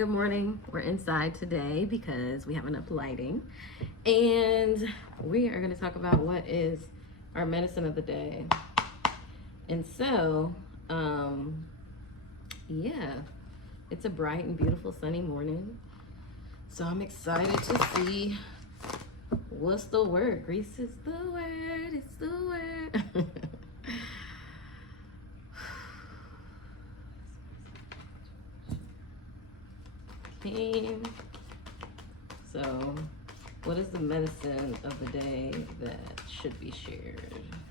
Good morning. We're inside today because we have enough lighting, and we are going to talk about what is our medicine of the day. And so, yeah, it's a bright and beautiful sunny morning. So I'm excited to see what's the word. Grease is the word. It's the word. So, what is the medicine of the day that should be shared?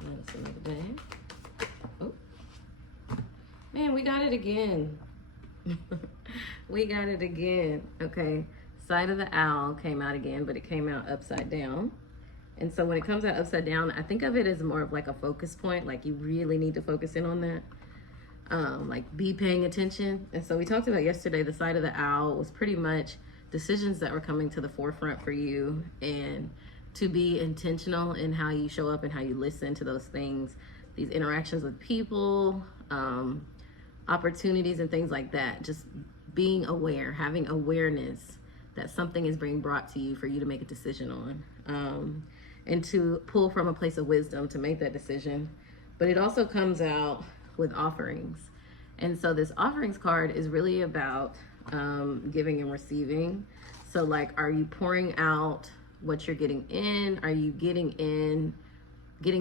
Medicine of the day. Oh, man, we got it again. We got it again. Okay, Side of the Owl came out again, but it came out upside down. And so when it comes out upside down, I think of it as more of like a focus point. Like you really need to focus in on that. Like be paying attention. And so we talked about yesterday, the Side of the Owl was pretty much decisions that were coming to the forefront for you, and to be intentional in how you show up and how you listen to those things, these interactions with people, opportunities and things like that. Just being aware, having awareness that something is being brought to you for you to make a decision on, and to pull from a place of wisdom to make that decision. But it also comes out with offerings. And so this offerings card is really about giving and receiving. So like, are you pouring out what you're getting in? Are you getting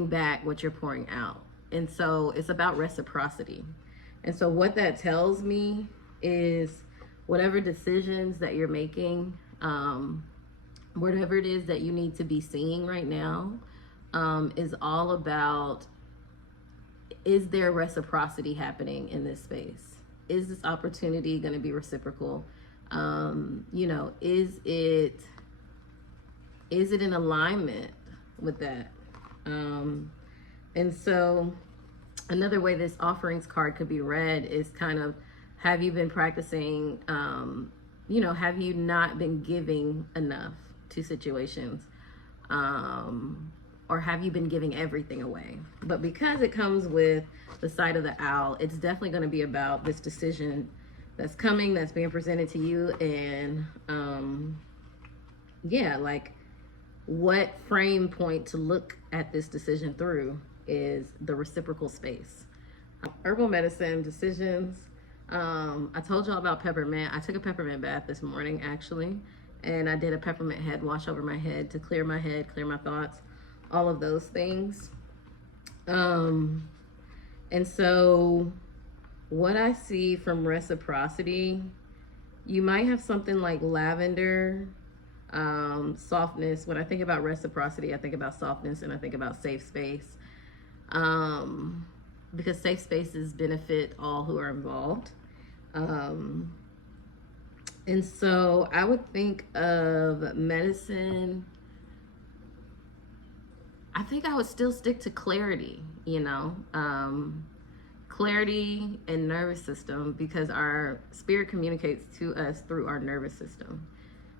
back what you're pouring out? And so it's about reciprocity. And so what that tells me is whatever decisions that you're making, whatever it is that you need to be seeing right now, is all about, is there reciprocity happening in this space? Is this opportunity going to be reciprocal? Is it in alignment with that? And so another way this offerings card could be read is kind of, have you been practicing, have you not been giving enough to situations? Or have you been giving everything away? But because it comes with the Side of the Owl, it's definitely going to be about this decision that's coming, that's being presented to you. And like what frame point to look at this decision through is the reciprocal space. Herbal medicine decisions. I told y'all about peppermint. I took a peppermint bath this morning, actually, and I did a peppermint head wash over my head to clear my head, clear my thoughts, all of those things. And so what I see from reciprocity, you might have something like lavender, softness. When I think about reciprocity, I think about softness, and I think about safe space, because safe spaces benefit all who are involved. And so I would think of medicine. I think I would still stick to clarity, clarity and nervous system, because our spirit communicates to us through our nervous system.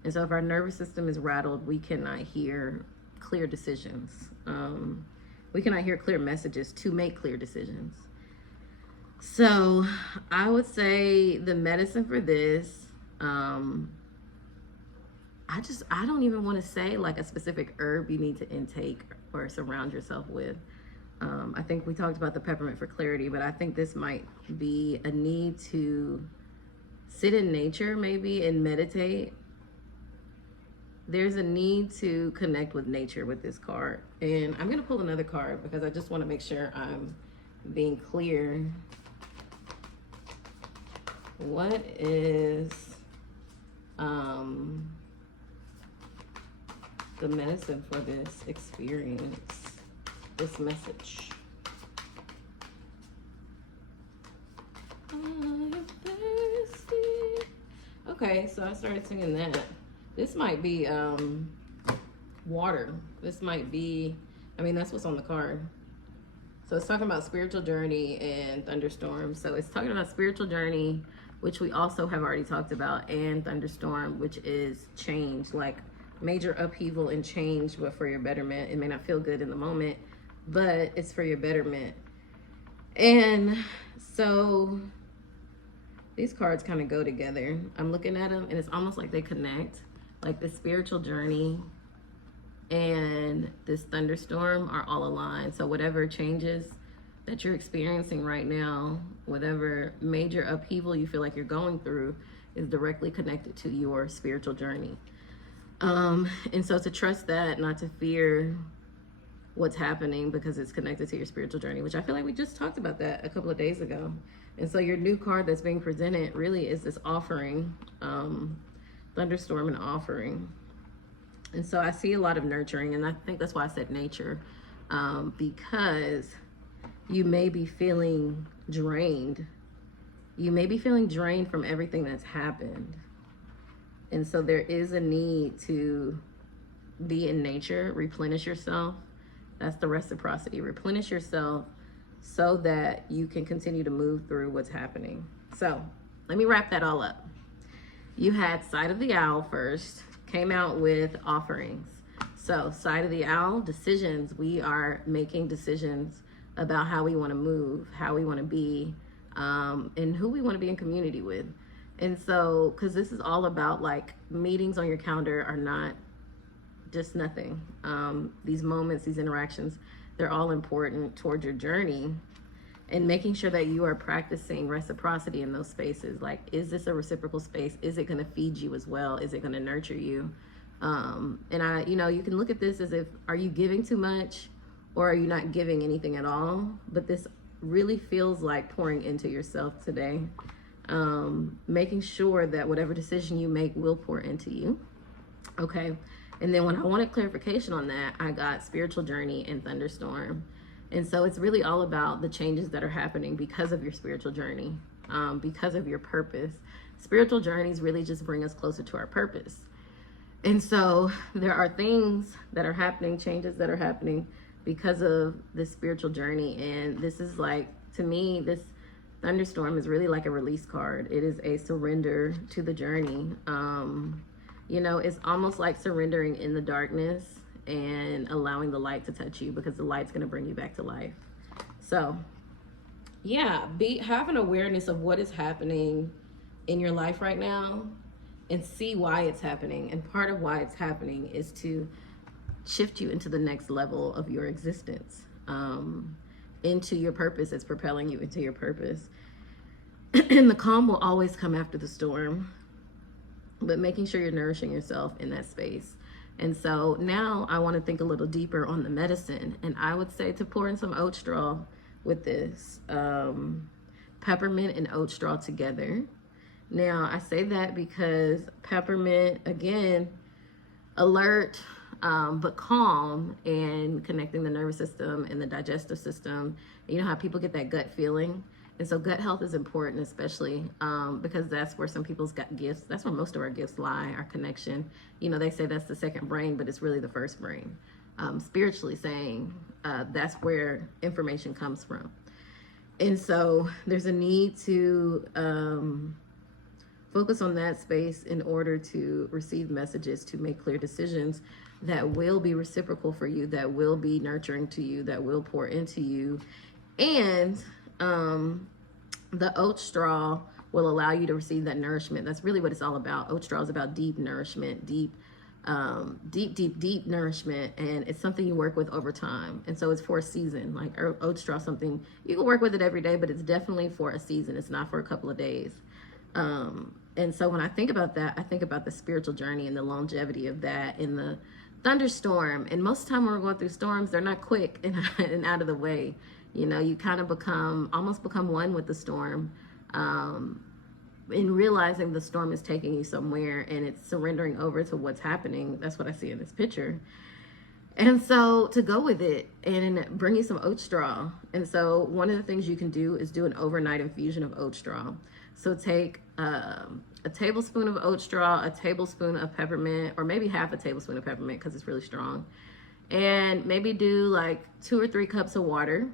And so if our nervous system is rattled, we cannot hear clear decisions. We cannot hear clear messages to make clear decisions. So I would say the medicine for this, I don't even want to say like a specific herb you need to intake or surround yourself with. I think we talked about the peppermint for clarity, but I think this might be a need to sit in nature maybe and meditate. There's a need to connect with nature with this card. And I'm going to pull another card because I just want to make sure I'm being clear. What is the medicine for this experience, this message? I'm thirsty. Okay, so I started singing that. This might be water. This might be, that's what's on the card. So it's talking about spiritual journey and thunderstorm. So it's talking about spiritual journey, which we also have already talked about, and thunderstorm, which is change, like major upheaval and change, but for your betterment. It may not feel good in the moment, but it's for your betterment. And so these cards kind of go together. I'm looking at them and it's almost like they connect. Like the spiritual journey and this thunderstorm are all aligned. So whatever changes that you're experiencing right now, whatever major upheaval you feel like you're going through, is directly connected to your spiritual journey. And so to trust that, not to fear what's happening because it's connected to your spiritual journey, which I feel like we just talked about that a couple of days ago. And so your new card that's being presented really is this offering, thunderstorm and offering. And so I see a lot of nurturing, and I think that's why I said nature, because you may be feeling drained. You may be feeling drained from everything that's happened. And so there is a need to be in nature, replenish yourself. That's the reciprocity. Replenish yourself so that you can continue to move through what's happening. So let me wrap that all up. You had Side of the Owl first, came out with offerings. So Side of the Owl, decisions. We are making decisions about how we want to move, how we want to be, and who we want to be in community with. And so, because this is all about, like, meetings on your calendar are not just nothing. These moments, these interactions, they're all important towards your journey, and making sure that you are practicing reciprocity in those spaces. Like, is this a reciprocal space? Is it going to feed you as well? Is it going to nurture you? And you can look at this as if, are you giving too much or are you not giving anything at all? But this really feels like pouring into yourself today. Making sure that whatever decision you make will pour into you. Okay. And then when I wanted clarification on that, I got spiritual journey and thunderstorm. And so it's really all about the changes that are happening because of your spiritual journey, because of your purpose. Spiritual journeys really just bring us closer to our purpose. And so there are things that are happening, changes that are happening because of this spiritual journey. And this is like, to me, this thunderstorm is really like a release card. It is a surrender to the journey. It's almost like surrendering in the darkness and allowing the light to touch you, because the light's going to bring you back to life. So yeah, have an awareness of what is happening in your life right now and see why it's happening. And part of why it's happening is to shift you into the next level of your existence, into your purpose. It's propelling you into your purpose. And the calm will always come after the storm, but making sure you're nourishing yourself in that space. And so now I want to think a little deeper on the medicine. And I would say to pour in some oat straw with this, peppermint and oat straw together. Now I say that because peppermint, again, alert, but calm, and connecting the nervous system and the digestive system. You know how people get that gut feeling? And so gut health is important, especially because that's where some people's got gifts. That's where most of our gifts lie, our connection. They say that's the second brain, but it's really the first brain. Spiritually saying, that's where information comes from. And so there's a need to focus on that space in order to receive messages, to make clear decisions that will be reciprocal for you, that will be nurturing to you, that will pour into you. And the oat straw will allow you to receive that nourishment. That's really what it's all about. Oat straw is about deep nourishment, deep nourishment, and it's something you work with over time. And so it's for a season. Like oat straw, something you can work with it every day, but it's definitely for a season. It's not for a couple of days. And so when I think about that, I think about the spiritual journey and the longevity of that in the thunderstorm. And most of the time when we're going through storms, they're not quick and out of the way. You kind of almost become one with the storm, in realizing the storm is taking you somewhere and it's surrendering over to what's happening. That's what I see in this picture. And so to go with it and bring you some oat straw. And so one of the things you can do is do an overnight infusion of oat straw. So take a tablespoon of oat straw, a tablespoon of peppermint, or maybe half a tablespoon of peppermint because it's really strong. And maybe do like 2 or 3 cups of water.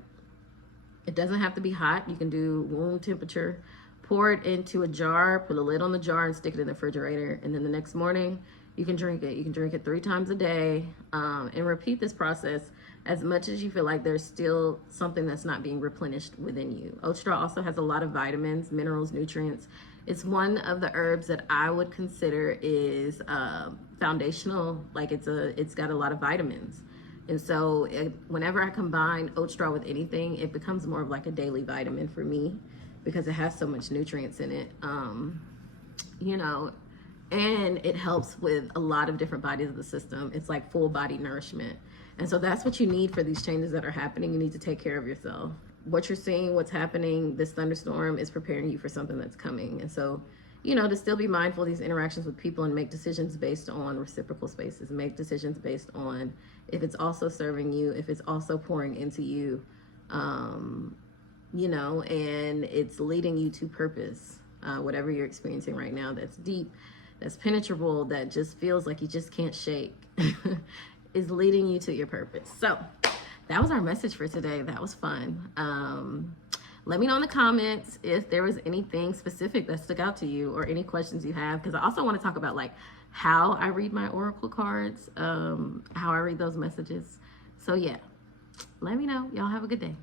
It doesn't have to be hot. You can do room temperature. Pour it into a jar, put a lid on the jar, and stick it in the refrigerator. And then the next morning, you can drink it. You can drink it 3 times a day, and repeat this process as much as you feel like there's still something that's not being replenished within you. Oat straw also has a lot of vitamins, minerals, nutrients, It's one of the herbs that I would consider is foundational. Like it's got a lot of vitamins. And so whenever I combine oat straw with anything, it becomes more of like a daily vitamin for me because it has so much nutrients in it. You know, and it helps with a lot of different bodies of the system. It's like full body nourishment. And so that's what you need for these changes that are happening. You need to take care of yourself. What you're seeing, what's happening, this thunderstorm is preparing you for something that's coming. And so, you know, to still be mindful of these interactions with people and make decisions based on reciprocal spaces, make decisions based on if it's also serving you, if it's also pouring into you, you know, and it's leading you to purpose, whatever you're experiencing right now that's deep, that's penetrable, that just feels like you just can't shake, is leading you to your purpose. So that was our message for today. That was fun. Let me know in the comments if there was anything specific that stuck out to you or any questions you have, because I also want to talk about like how I read my oracle cards, how I read those messages. So yeah, let me know. Y'all have a good day.